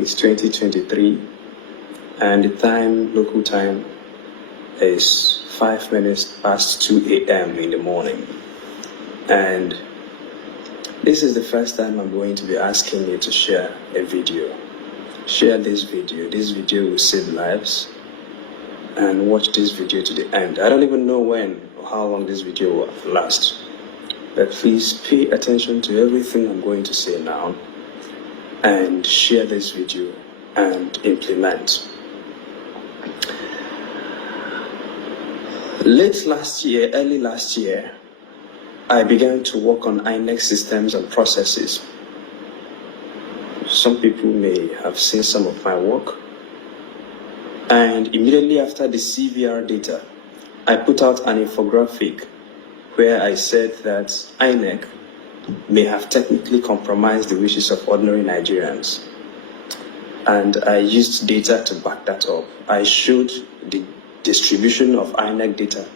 It's 2023, and the time, local time, is 5 minutes past 2 a.m. in the morning. And this is the first time I'm going to be asking you to share a video. Share this video. This video will save lives. And watch this video to the end. I don't even know when or how long this video will last. But please pay attention to everything I'm going to say now and share this video and implement. Early last year, I began to work on INEC systems and processes. Some people may have seen some of my work. And immediately after the CVR data, I put out an infographic where I said that INEC may have technically compromised the wishes of ordinary Nigerians. And I used data to back that up. I showed the distribution of INEC data,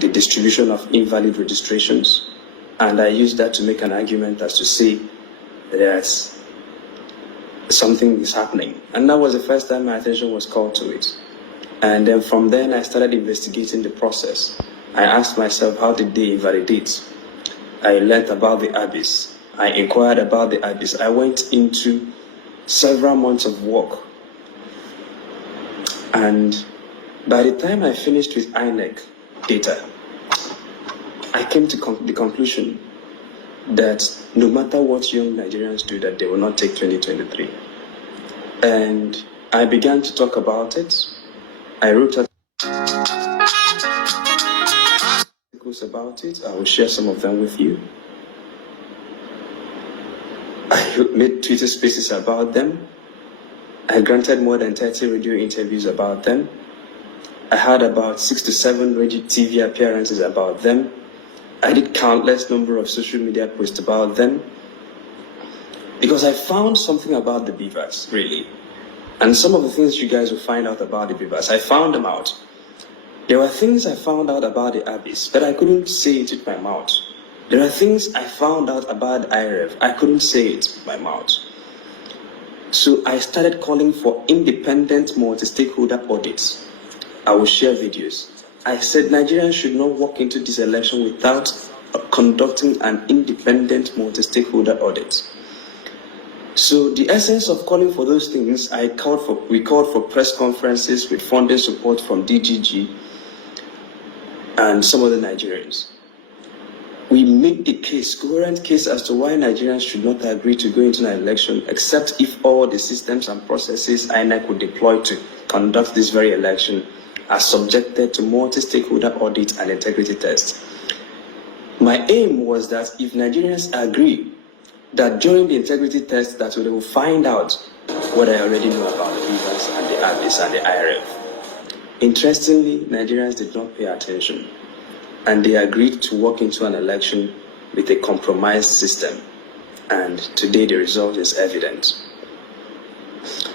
the distribution of invalid registrations, and I used that to make an argument as to say that something is happening. And that was the first time my attention was called to it. And then from then I started investigating the process. I asked myself, how did they invalidate? I learned about the abyss. I inquired about the abyss. I went into several months of work. And by the time I finished with INEC data, I came to the conclusion that no matter what young Nigerians do, that they will not take 2023. And I began to talk about it. I wrote articles about it. I will share some of them with you. I made Twitter spaces about them. I granted more than 30 radio interviews about them. I had about 6 to 7 radio TV appearances about them. I did countless number of social media posts about them. Because I found something about the beavers, really. And some of the things you guys will find out about the beavers, I found them out. There were things I found out about the abyss, but I couldn't say it with my mouth. There are things I found out about IREV, I couldn't say it with my mouth. So I started calling for independent multi-stakeholder audits. I will share videos. I said Nigerians should not walk into this election without conducting an independent multi-stakeholder audit. So the essence of calling for those things, we called for press conferences with funding support from DGG and some other Nigerians. We made the case, coherent case as to why Nigerians should not agree to go into an election except if all the systems and processes INEC would deploy to conduct this very election are subjected to multi-stakeholder audit and integrity tests. My aim was that if Nigerians agree that during the integrity test that they will find out what I already know about the beavers and the abyss and the IREV. Interestingly, Nigerians did not pay attention, and they agreed to walk into an election with a compromised system. And today the result is evident.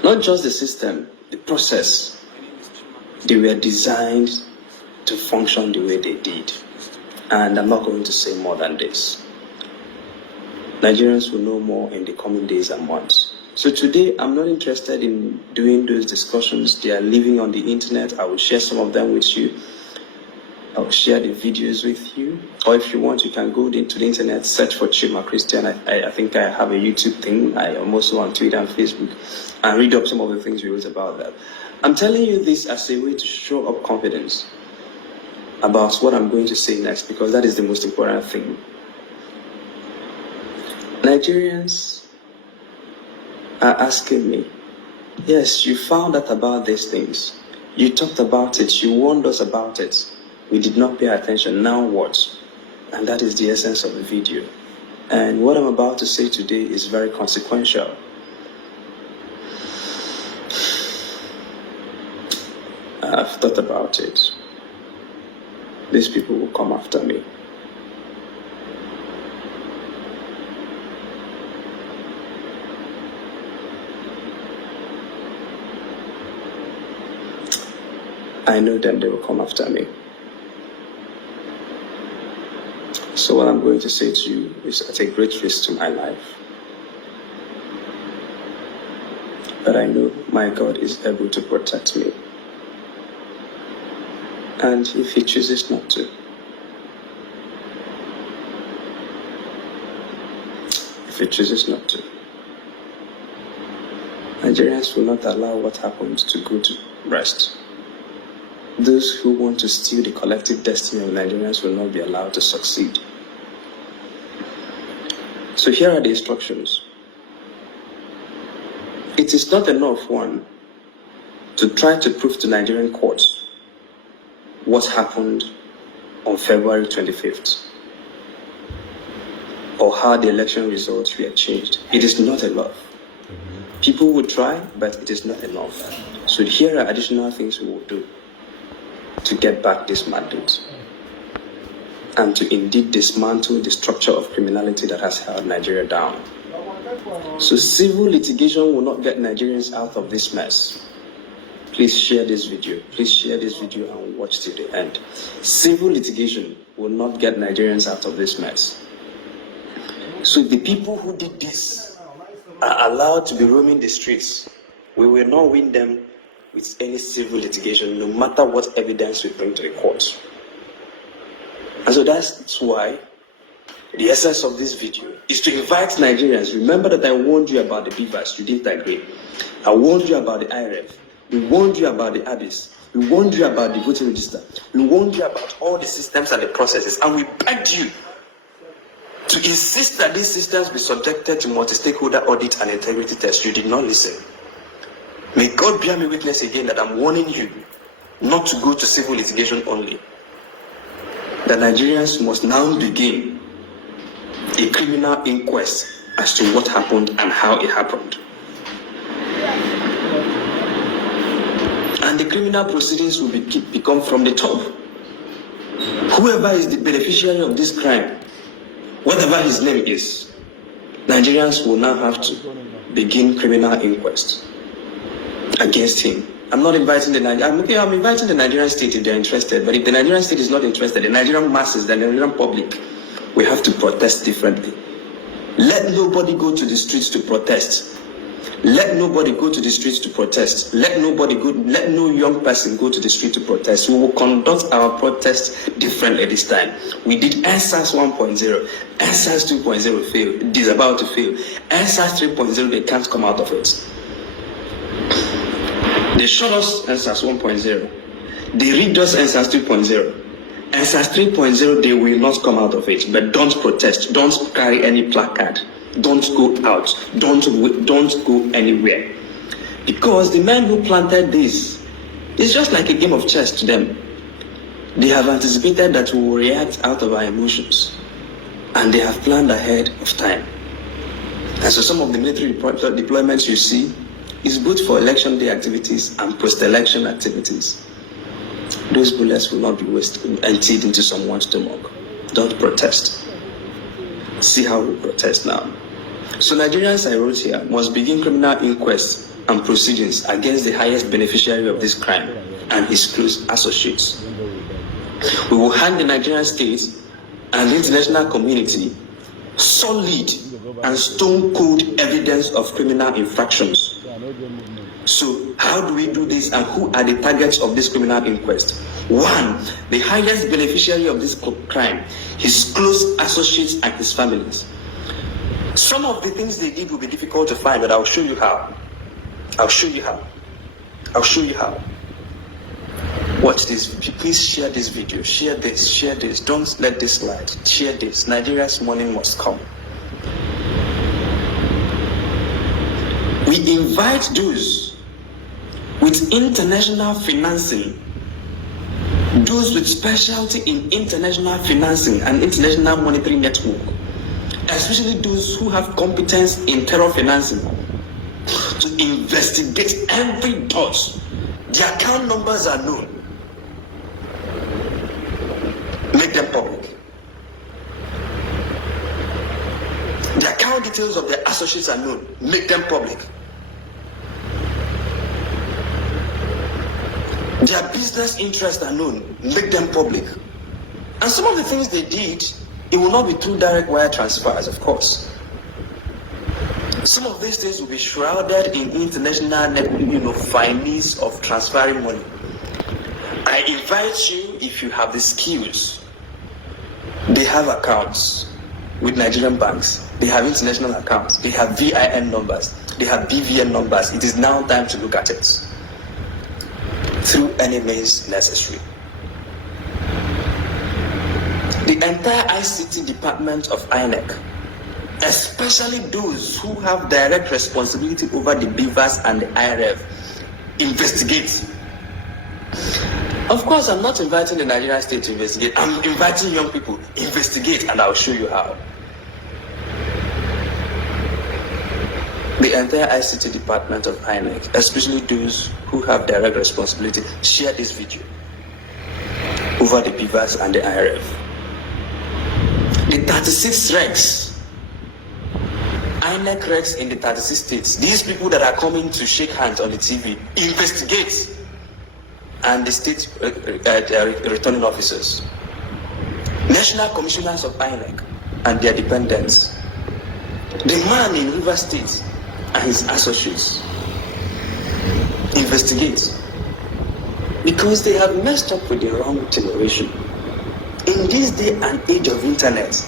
Not just the system, the process. They were designed to function the way they did. And I'm not going to say more than this. Nigerians will know more in the coming days and months. So today, I'm not interested in doing those discussions. They are living on the internet. I will share some of them with you. I will share the videos with you. Or if you want, you can go into the internet, search for Chima Christian. I think I have a YouTube thing. I am also on Twitter and Facebook. And read up some of the things we wrote about that. I'm telling you this as a way to show up confidence about what I'm going to say next, because that is the most important thing. Nigerians are asking me, yes, you found out about these things. You talked about it. You warned us about it. We did not pay attention. Now what? And that is the essence of the video. And what I'm about to say today is very consequential. I've thought about it. These people will come after me. I know them, they will come after me. So what I'm going to say to you is at a great risk to my life. but I know my God is able to protect me. And if he chooses not to, Nigerians will not allow what happened to go to rest. Those who want to steal the collective destiny of Nigerians will not be allowed to succeed. So here are the instructions. It is not enough, one, to try to prove to Nigerian courts what happened on February 25th or how the election results were changed. It is not enough. People will try, but it is not enough. So here are additional things we will do to get back this mandate and to indeed dismantle the structure of criminality that has held Nigeria down. So civil litigation will not get Nigerians out of this mess. Please share this video. Please share this video and watch till the end. Civil litigation will not get Nigerians out of this mess. So the people who did this are allowed to be roaming the streets. We will not win them with any civil litigation, no matter what evidence we bring to the court. And so that's why the essence of this video is to invite Nigerians. Remember that I warned you about the BVAS, you didn't agree. I warned you about the IRF. We warned you about the ABIS. We warned you about the voting register. We warned you about all the systems and the processes. And we begged you to insist that these systems be subjected to multi-stakeholder audit and integrity tests. You did not listen. May God bear me witness again that I'm warning you not to go to civil litigation only. The Nigerians must now begin a criminal inquest as to what happened and how it happened. And the criminal proceedings will become from the top. Whoever is the beneficiary of this crime, whatever his name is, Nigerians will now have to begin criminal inquest against him. I'm not inviting I'm inviting the Nigerian state if they're interested, but if the Nigerian state is not interested, the Nigerian masses, the Nigerian public, we have to protest differently. Let nobody go to the streets to protest. Let nobody go to the streets to protest. Let no young person go to the street to protest. We will conduct our protest differently this time. We did NSAS 1.0. NSAS 2.0 failed. It is about to fail. NSAS 3.0, they can't come out of it. They showed us NSAS 1.0. They rigged us NSAS 2.0. NSAS 3.0, they will not come out of it. But don't protest. Don't carry any placard. Don't go out. Don't go anywhere. Because the men who planted this, it's just like a game of chess to them. They have anticipated that we will react out of our emotions. And they have planned ahead of time. And so some of the military deployments you see is good for election day activities and post-election activities. Those bullets will not be wasted, emptied into someone's stomach. Don't protest. See how we protest now. So Nigerians, I wrote here, must begin criminal inquests and proceedings against the highest beneficiary of this crime and his close associates. We will hand the Nigerian state and the international community solid and stone-cold evidence of criminal infractions. So how do we do this, and who are the targets of this criminal inquest? One, the highest beneficiary of this crime, his close associates and his families. Some of the things they did will be difficult to find, but I'll show you how. Watch this. Please share this video. Share this. Don't let this slide. Share this. Nigeria's morning must come. We invite those with international financing, those with specialty in international financing and international monetary network, especially those who have competence in terror financing, to investigate every dot. The account numbers are known. Make them public. The account details of their associates are known. Make them public. Their business interests are known. Make them public. And some of the things they did, it will not be through direct wire transfers, of course. Some of these things will be shrouded in international, finance of transferring money. I invite you, if you have the skills, they have accounts with Nigerian banks, they have international accounts, they have VIN numbers, they have BVN numbers. It is now time to look at it through any means necessary. The entire ICT department of INEC, especially those who have direct responsibility over the BVAS and the IRF, investigate. Of course, I'm not inviting the Nigerian state to investigate. I'm inviting young people, investigate, and I'll show you how. The entire ICT department of INEC, especially those who have direct responsibility, share this video over the BVAS and the IRF. The 36 regs, INEC regs in the 36 states, these people that are coming to shake hands on the TV, investigate. And the state returning officers, national commissioners of INEC and their dependents, the man in River State and his associates, investigate, because they have messed up with the wrong generation. In this day and age of internet,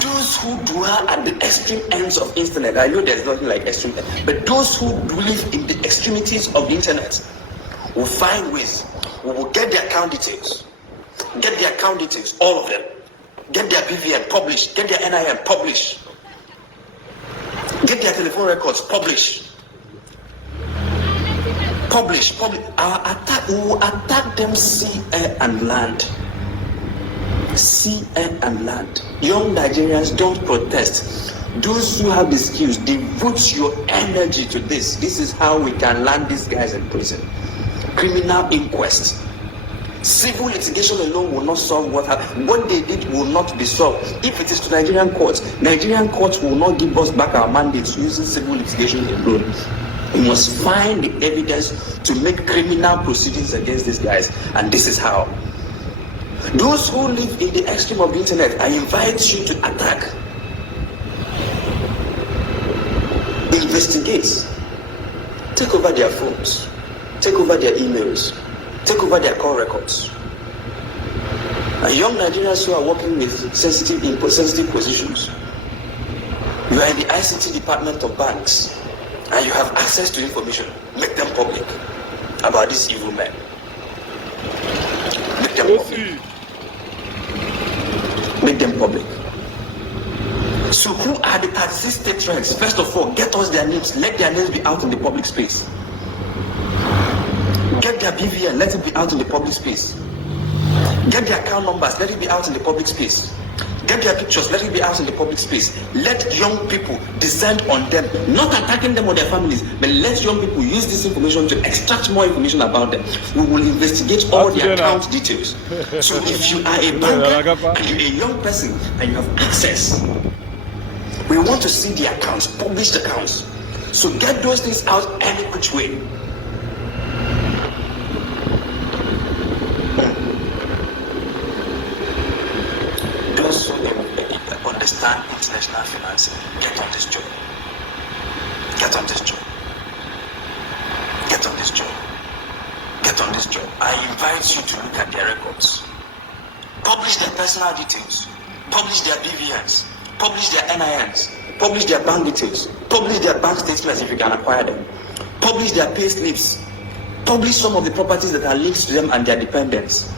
those who dwell at the extreme ends of internet, I know there's nothing like extreme, but those who live in the extremities of the internet will find ways, will get their account details, all of them, get their BVN, publish, get their NIN, publish, get their telephone records, publish. Our attack, we will attack them sea, air, and land. Sea, air, and land. Young Nigerians, don't protest. Those who have the skills, devote your energy to this. This is how we can land these guys in prison. Criminal inquest. Civil litigation alone will not solve what happened. What they did will not be solved. If it is to Nigerian courts will not give us back our mandates using civil litigation alone. We must find the evidence to make criminal proceedings against these guys, and this is how. Those who live in the extreme of the internet, I invite you to attack, investigate, take over their phones, take over their emails, take over their call records. And young Nigerians who are working with sensitive positions, you are in the ICT department of banks, and you have access to information, make them public about these evil men. Make them public. Make them public. So who are the 36 state regs? First of all, get us their names. Let their names be out in the public space. Get their BVN, let it be out in the public space. Get their account numbers, let it be out in the public space. Get their pictures, let it be out in the public space. Let young people descend on them, not attacking them or their families, but let young people use this information to extract more information about them. We will investigate all the account details. So if you are a banker and you're a young person and you have access, we want to see the accounts, published accounts. So get those things out any which way. Those who understand international finance, get on this job. Get on this job. Get on this job. Get on this job. I invite you to look at their records. Publish their personal details. Publish their BVNs. Publish their NINs. Publish their bank details. Publish their bank statements if you can acquire them. Publish their pay slips. Publish some of the properties that are linked to them and their dependents,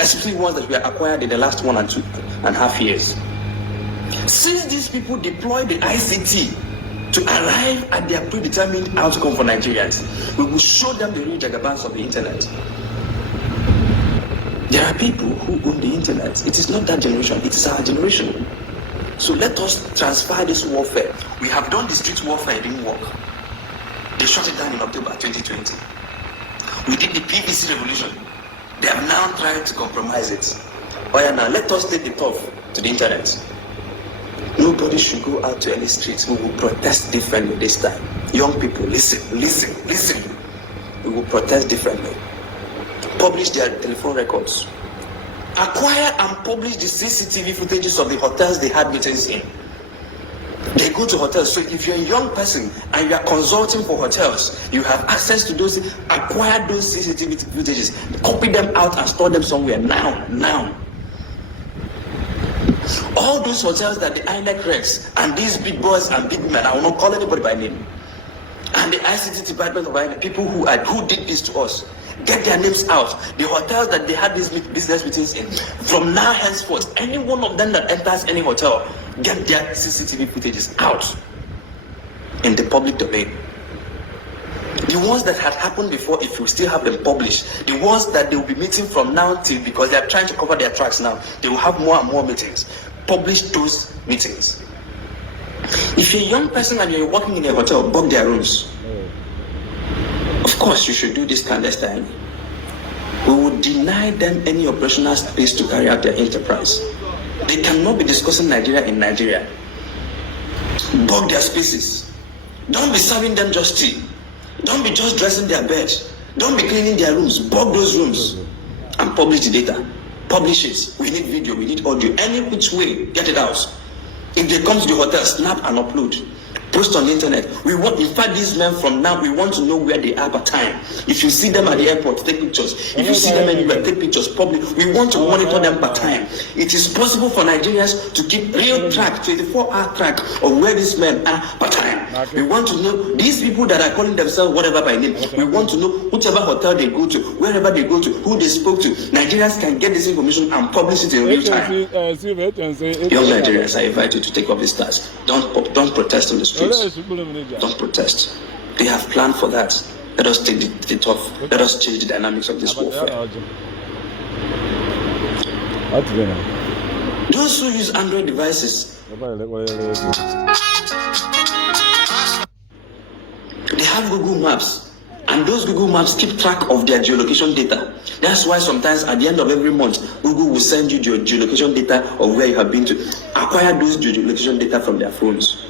especially ones that were acquired in the last 1.5 years. Since these people deploy the ICT to arrive at their predetermined outcome for Nigerians, we will show them the real jagabans of the internet. There are people who own the internet. It is not that generation, it is our generation. So let us transfer this warfare. We have done the street warfare, it didn't work. They shut it down in October 2020. We did the PVC revolution. They have now tried to compromise it. Oh yeah, now let us take the tough to the internet. Nobody should go out to any streets. We will protest differently this time. Young people, listen. We will protest differently. Publish their telephone records. acquire and publish the CCTV footages of the hotels they had meetings in. They go to hotels. So if you're a young person and you are consulting for hotels, you have access to those, acquire those CCTV footages, copy them out and store them somewhere now. All those hotels that the INEC regs and these big boys and big men, I will not call anybody by name, and the ICT department of INEC, people who did this to us, get their names out. The hotels that they had these business meetings in, from now henceforth, any one of them that enters any hotel, get their CCTV footages out in the public domain. The ones that had happened before, if you still have them published, the ones that they will be meeting from now till, because they are trying to cover their tracks now, they will have more and more meetings. Publish those meetings. If you're a young person and you're working in a hotel, book their rooms. Of course, you should do this clandestinely. We would deny them any operational space to carry out their enterprise. They cannot be discussing Nigeria in Nigeria. Book their spaces. Don't be serving them just tea. Don't be just dressing their beds. Don't be cleaning their rooms. Book those rooms and publish the data. Publish it. We need video, we need audio. Any which way, get it out. If they come to the hotel, snap and upload. Post on the internet. We want, in fact, these men from now, we want to know where they are by time. If you see them at the airport, take pictures. If you see them anywhere, take pictures. Public. We want to monitor them by time. It is possible for Nigerians to keep real track, 24-hour track of where these men are by time. We want to know these people that are calling themselves whatever by name. We want to know whichever hotel they go to, wherever they go to, who they spoke to. Nigerians can get this information and publish it in real time. Young Nigerians, I invite you to take up this task. Don't protest on the streets. Don't protest. They have planned for that. Let us take it off. Let us change the dynamics of this warfare. Those who use Android devices, they have Google Maps, and those Google Maps keep track of their geolocation data. That's why sometimes at the end of every month, Google will send you your geolocation data of where you have been to. Acquire those geolocation data from their phones.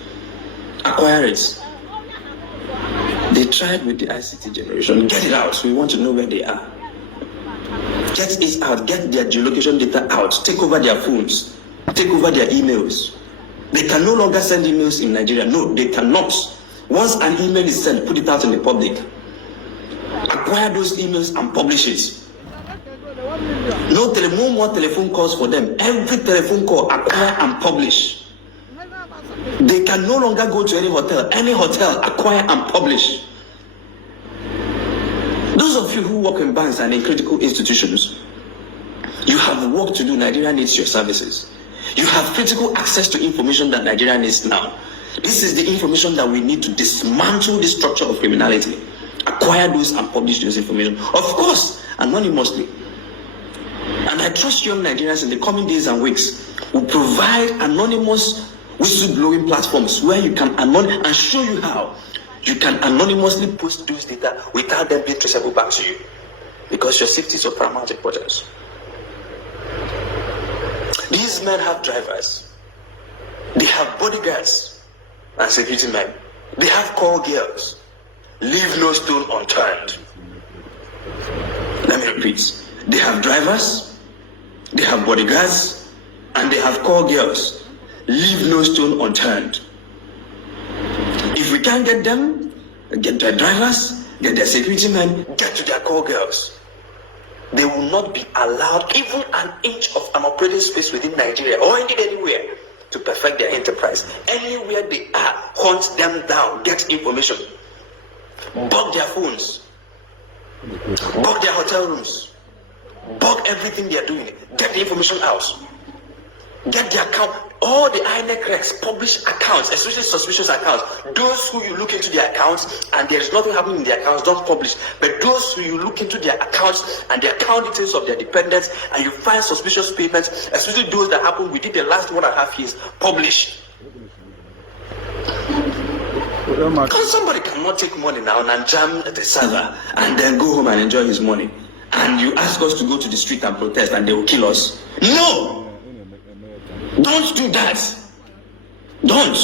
Acquire it. They tried with the ICT generation. Get it out. We want to know where they are. Get it out. Get their geolocation data out. Take over their phones. Take over their emails. They can no longer send emails in Nigeria. No, they cannot. Once an email is sent, put it out in the public. Acquire those emails and publish it. No more telephone calls for them. Every telephone call, acquire and publish. They can no longer go to any hotel, acquire and publish. Those of you who work in banks and in critical institutions, you have work to do. Nigeria needs your services. You have critical access to information that Nigeria needs now. This is the information that we need to dismantle the structure of criminality. Acquire those and publish those information. Of course, anonymously. And I trust young Nigerians in the coming days and weeks will provide anonymous whistleblowing platforms where you can and show you how you can anonymously post those data without them being traceable back to you, because your safety is of paramount importance. These men have drivers, they have bodyguards and security men, they have call girls. Leave no stone unturned. Let me repeat, they have drivers, they have bodyguards, and they have call girls. Leave no stone unturned. If we can't get them, get their drivers, get their security men, get to their call girls. They will not be allowed even an inch of an operating space within Nigeria or indeed anywhere to perfect their enterprise. Anywhere they are, hunt them down, get information. Bug their phones, bug their hotel rooms, bug everything they are doing, get the information out. Get the account, all the INEC recs publish accounts, especially suspicious accounts. Those who you look into their accounts and there is nothing happening in their accounts, don't publish. But those who you look into their accounts and the account details of their dependents and you find suspicious payments, especially those that happened within the last 1.5 years, publish. Because somebody cannot take money now and jam the server and then go home and enjoy his money. And you ask us to go to the street and protest and they will kill us. No! Don't do that. Don't.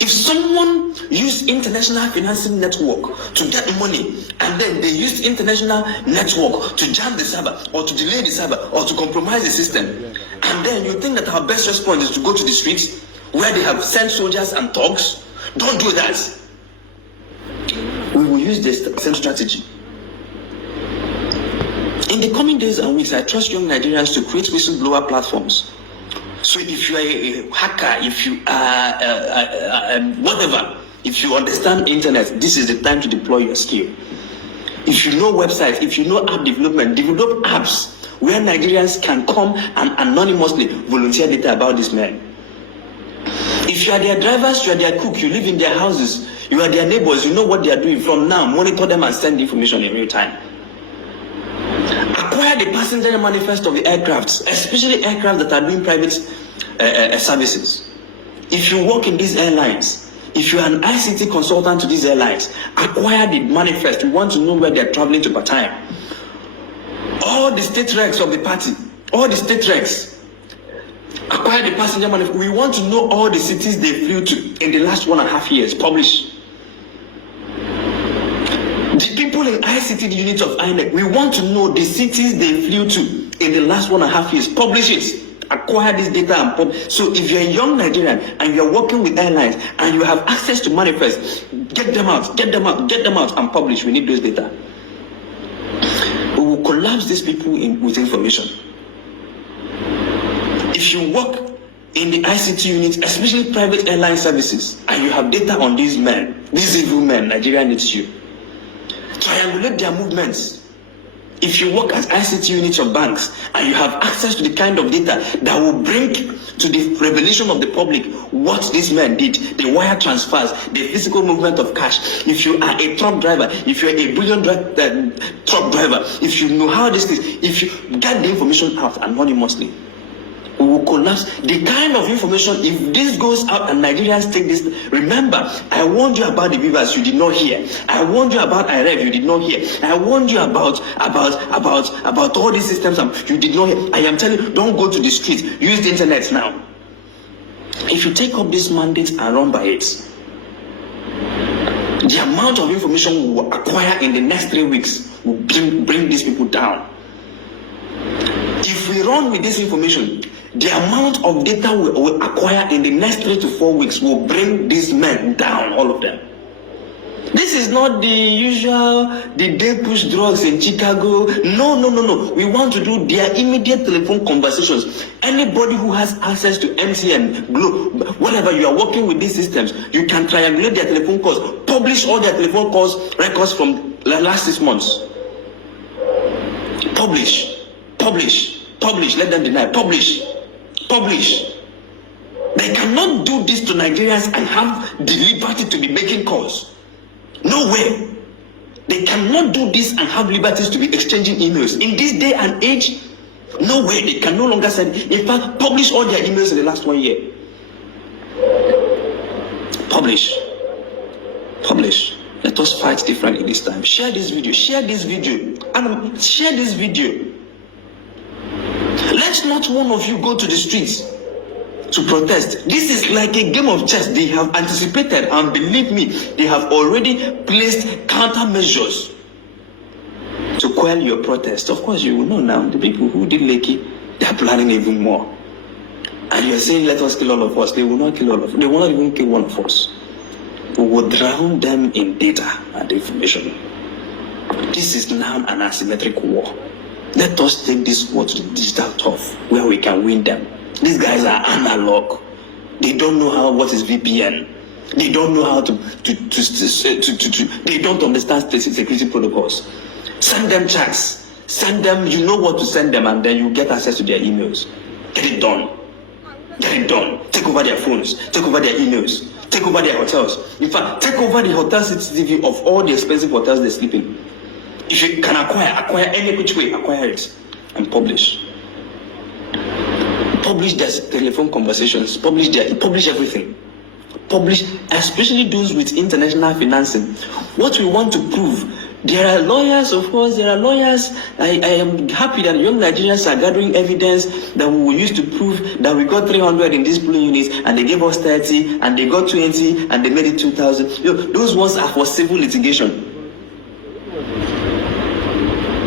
If someone used international financing network to get money, and then they used international network to jam the server, or to delay the server, or to compromise the system, and then you think that our best response is to go to the streets where they have sent soldiers and thugs, don't do that. We will use the same strategy. In the coming days and weeks, I trust young Nigerians to create whistleblower platforms. So if you are a hacker, if you are whatever, if you understand internet, this is the time to deploy your skill. If you know websites, if you know app development, develop apps where Nigerians can come and anonymously volunteer data about these men. If you are their drivers, you are their cook, you live in their houses, you are their neighbors, you know what they are doing. From now, monitor them and send information in real time. Acquire the passenger manifest of the aircrafts, especially aircraft that are doing private services. If you work in these airlines, if you are an ICT consultant to these airlines, acquire the manifest. We want to know where they are traveling to part-time. All the state regs of the party, all the state regs, acquire the passenger manifest. We want to know all the cities they flew to in the last 1.5 years. Publish. The people in ICT, the unit of INEC, we want to know the cities they flew to in the last 1.5 years. Publish it. Acquire this data and publish. So if you're a young Nigerian and you're working with airlines and you have access to manifest, get them out, get them out, get them out and publish. We need those data. We will collapse these people with information. If you work in the ICT unit, especially private airline services, and you have data on these men, these evil men, Nigeria needs you. Triangulate their movements. If you work as ICT units of banks and you have access to the kind of data that will bring to the revelation of the public what these men did, the wire transfers, the physical movement of cash. If you are a truck driver, if you are a brilliant truck driver, if you know how this is, if you get the information out anonymously, we will collapse the kind of information. If this goes out and Nigerians take this, remember, I warned you about the beavers, you did not hear. I warned you about IREV, you did not hear. I warned you about all these systems, you did not hear. I am telling you, don't go to the street, use the internet now. If you take up this mandate and run by it, the amount of information we will acquire in the next 3 weeks will bring these people down. If we run with this information, the amount of data we will acquire in the next 3 to 4 weeks will bring these men down, all of them. This is not the usual, they push drugs in Chicago. No. We want to do their immediate telephone conversations. Anybody who has access to MTN, Glo, whatever, you are working with these systems, you can triangulate their telephone calls, publish all their telephone calls, records from the last 6 months. Publish, let them deny, publish. They cannot do this to Nigerians and have the liberty to be making calls. No way. They cannot do this and have liberties to be exchanging emails. In this day and age, no way. They can no longer send. In fact, publish all their emails in the last 1 year. Publish. Let us fight differently this time. Share this video. And share this video. Let not one of you go to the streets to protest. This is like a game of chess. They have anticipated, and believe me, they have already placed countermeasures to quell your protest. Of course, you will know now, the people who did Lekki, they are planning even more. And you are saying, let us kill all of us. They will not kill all of us. They will not even kill one of us. We will drown them in data and information. This is now an asymmetric war. Let us take this war to the digital turf where we can win them. These guys are analog. They don't know what is VPN. They don't know how to they don't understand security protocols. Send them chats. Send them, you know what to send them, and then you get access to their emails. Get it done. Take over their phones. Take over their emails. Take over their hotels. In fact, take over the hotel CCTV of all the expensive hotels they sleep in. If you can acquire any which way, acquire it and publish. Publish their telephone conversations. Publish everything. Publish, especially those with international financing. What we want to prove, There are lawyers, of course, there are lawyers. I am happy that young Nigerians are gathering evidence that we will use to prove that we got 300 in these polling units and they gave us 30 and they got 20 and they made it 2,000. You know, those ones are for civil litigation.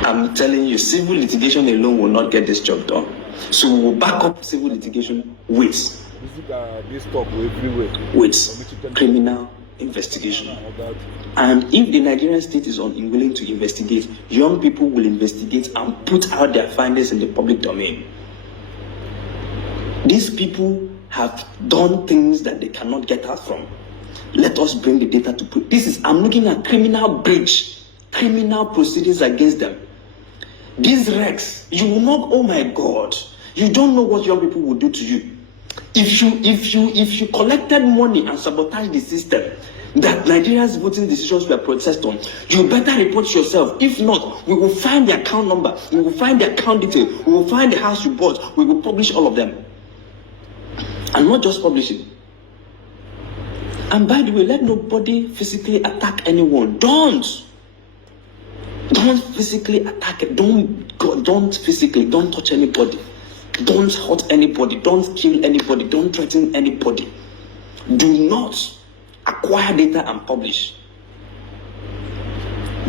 I'm telling you, civil litigation alone will not get this job done. So we will back up civil litigation with criminal investigation. And if the Nigerian state is unwilling to investigate, young people will investigate and put out their findings in the public domain. These people have done things that they cannot get out from. Let us bring the data to put. I'm looking at criminal breach, criminal proceedings against them. These wrecks, you will not, oh my God, you don't know what young people will do to you. If you collected money and sabotaged the system that Nigeria's voting decisions were processed on, you better report yourself. If not, we will find the account number, we will find the account detail, we will find the house you bought, we will publish all of them. And not just publishing. And by the way, let nobody physically attack anyone. Don't physically attack it. Don't physically, don't touch anybody. Don't hurt anybody. Don't kill anybody. Don't threaten anybody. Do not acquire data and publish.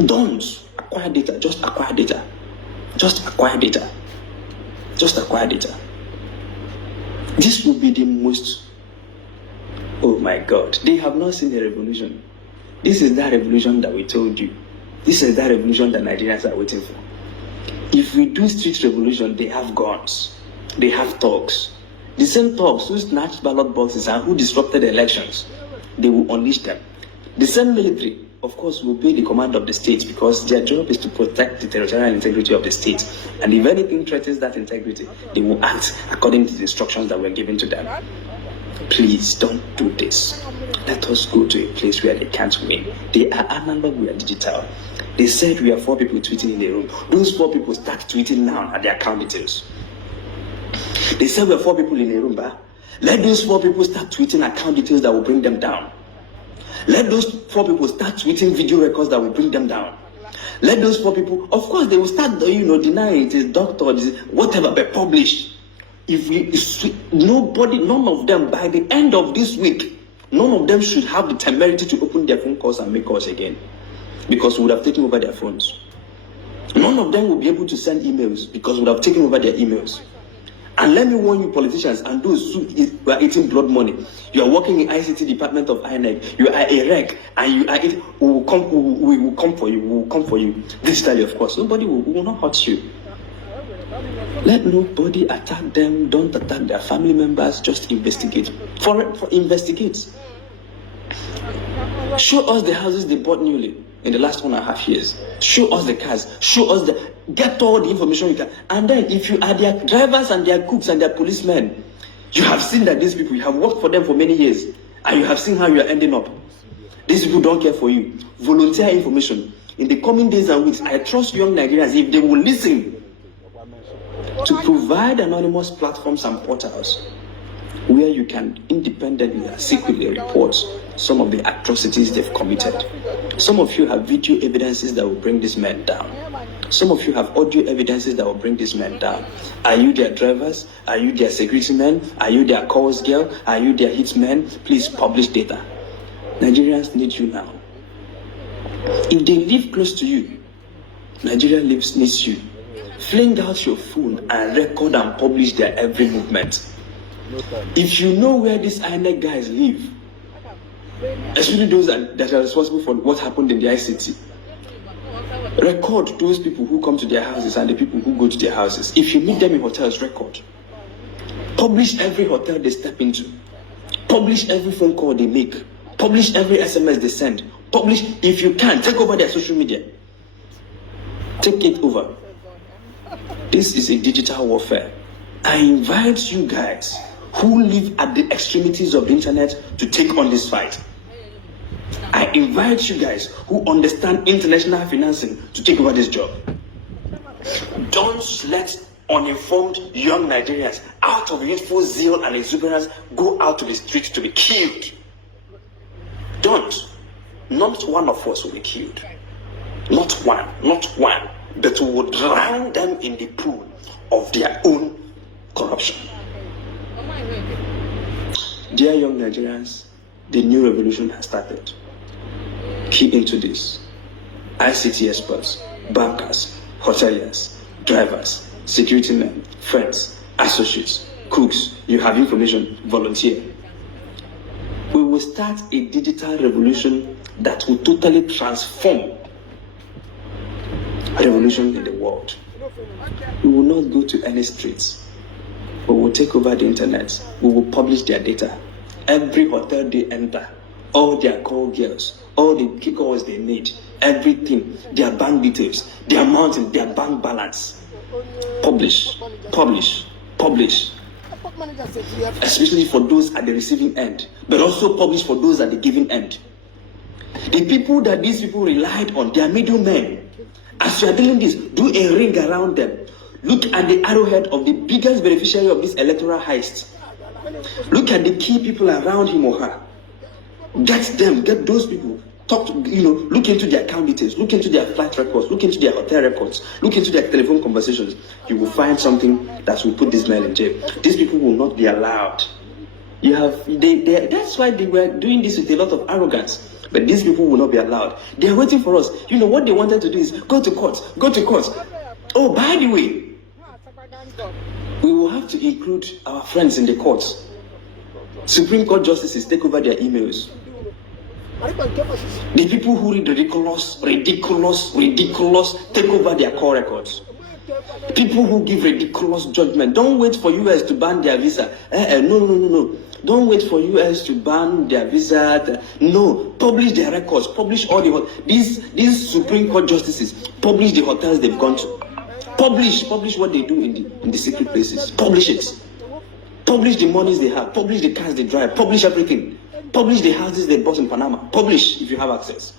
Don't acquire data. Just acquire data. Just acquire data. Just acquire data. This will be the most. Oh my God. They have not seen the revolution. This is that revolution that we told you. This is that revolution that Nigerians are waiting for. If we do street revolution, they have guns. They have thugs. The same thugs who snatched ballot boxes and who disrupted the elections, they will unleash them. The same military, of course, will be the command of the state because their job is to protect the territorial integrity of the state. And if anything threatens that integrity, they will act according to the instructions that were given to them. Please don't do this. Let us go to a place where they can't win. They are analog, we are digital. They said we are 4 people tweeting in the room. Those 4 people start tweeting now at their account details. They said we are 4 people in a room, but let those 4 people start tweeting account details that will bring them down. Let those 4 people start tweeting video records that will bring them down. Let those 4 people, of course, they will start, denying it is doctor, whatever, but published. None of them, by the end of this week, none of them should have the temerity to open their phone calls and make calls again. Because we would have taken over their phones. None of them will be able to send emails because we would have taken over their emails. And let me warn you, politicians and those who are eating blood money. You are working in ICT department of INEC. You are a wreck, and we will come for you. We will come for you digitally, of course. Nobody will not hurt you. Let nobody attack them. Don't attack their family members. Just investigate. Investigate. Show us the houses they bought newly in the last 1.5 years. Show us the cars. Show us get all the information you can. And then if you are their drivers and their cooks and their policemen, you have seen that these people, you have worked for them for many years, and you have seen how you are ending up. These people don't care for you. Volunteer information. In the coming days and weeks, I trust young Nigerians, if they will listen, to provide anonymous platforms and portals where you can independently and secretly report some of the atrocities they've committed. Some of you have video evidences that will bring these men down. Some of you have audio evidences that will bring these men down. Are you their drivers? Are you their security men? Are you their calls girl? Are you their hitmen? Please publish data. Nigerians need you now. If they live close to you, Nigeria needs you. Fling out your phone and record and publish their every movement. If you know where these INEC guys live, especially those that are responsible for what happened in the ICT, record those people who come to their houses and the people who go to their houses. If you meet them in hotels, record. Publish every hotel they step into. Publish every phone call they make. Publish every SMS they send. Publish, if you can, take over their social media. Take it over. This is a digital warfare. I invite you guys who live at the extremities of the internet to take on this fight. I invite you guys who understand international financing to take over this job. Don't let uninformed young Nigerians out of youthful zeal and exuberance go out to the streets to be killed. Don't. Not one of us will be killed. Not one, but we would drown them in the pool of their own corruption. Dear young Nigerians, the new revolution has started. Key into this. ICT experts, bankers, hoteliers, drivers, security men, friends, associates, cooks, you have information, volunteer. We will start a digital revolution that will totally transform revolution in the world. We will not go to any streets. We will take over the internet. We will publish their data. Every hotel they enter, all their call girls, all the kickers they need, everything, their bank details, their amount, their bank balance. Publish. Especially for those at the receiving end, but also publish for those at the giving end. The people that these people relied on, they are middlemen. As you are doing this, do a ring around them. Look at the arrowhead of the biggest beneficiary of this electoral heist. Look at the key people around him or her. Get them, get those people. Talk to, look into their account details, look into their flight records, look into their hotel records, look into their telephone conversations. You will find something that will put this man in jail. These people will not be allowed. That's why they were doing this with a lot of arrogance. But these people will not be allowed. They are waiting for us. What they wanted to do is go to court. Oh, by the way, we will have to include our friends in the courts. Supreme Court justices take over their emails. The people who read ridiculous, take over their call records. People who give ridiculous judgment. Don't wait for US to ban their visa. No. Don't wait for US to ban their visa. No, publish their records. Publish all these Supreme Court justices. Publish the hotels they've gone to. Publish what they do in the secret places. Publish it. Publish the monies they have. Publish the cars they drive. Publish everything. Publish the houses they bought in Panama. Publish if you have access.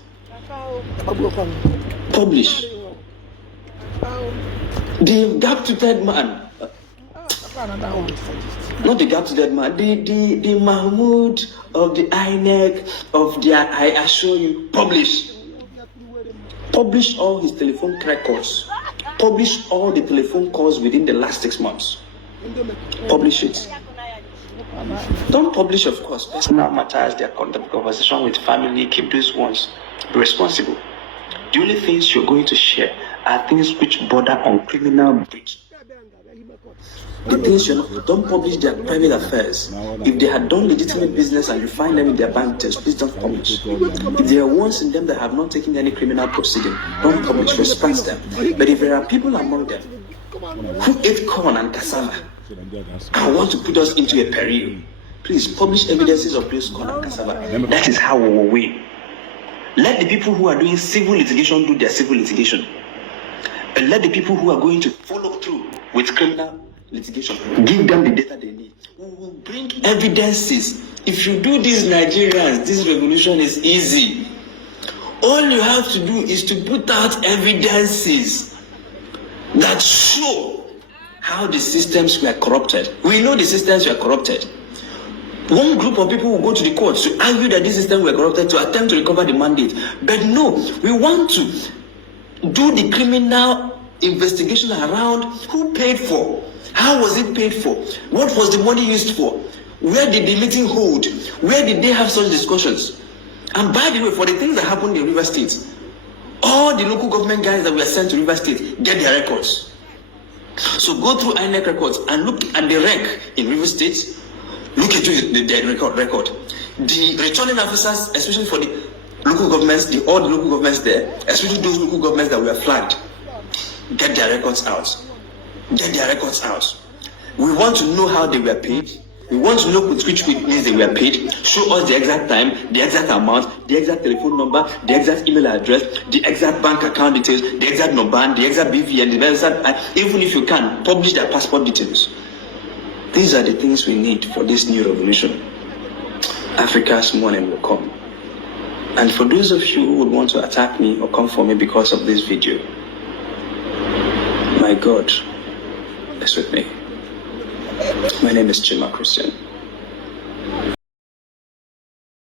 Publish. The gap-toothed man. Not the gap-toothed man. The Mahmoud of the INEC of the I assure you. Publish. Publish all his telephone records. Publish all the telephone calls within the last 6 months. Publish it. Don't publish, of course, personal matters, their conversation with family. Keep those ones. Be responsible. The only things you're going to share are things which border on criminal breach. The things don't publish their private affairs. If they had done legitimate business and you find them in their bank details, please don't publish. If there are ones in them that have not taken any criminal proceeding, don't publish. Respect them. But if there are people among them who ate corn and cassava and want to put us into a peril, please publish evidences of those corn and cassava. That is how we will win. Let the people who are doing civil litigation do their civil litigation. And let the people who are going to follow through with criminal litigation, give them the data they need. We will bring evidences. If you do this, Nigerians, this revolution is easy. All you have to do is to put out evidences that show how the systems were corrupted. We know the systems were corrupted. One group of people will go to the courts to argue that this system were corrupted to attempt to recover the mandate. But no, we want to do the criminal investigation around who paid for. How was it paid for? What was the money used for? Where did the meeting hold? Where did they have such discussions? And by the way, for the things that happened in River State, all the local government guys that were sent to River State get their records. So go through INEC records and look at the rec in River State. Look into the record. The returning officers, especially for the local governments, all the local governments there, especially those local governments that were flagged, get their records out. Get their records out. We want to know how they were paid. We want to know with which means they were paid. Show us the exact time, the exact amount, the exact telephone number, the exact email address, the exact bank account details, the exact number, the exact BVN, the exact, even if you can, publish their passport details. These are the things we need for this new revolution. Africa's morning will come. And for those of you who would want to attack me or come for me because of this video, my God is with me. My name is Chima Christian.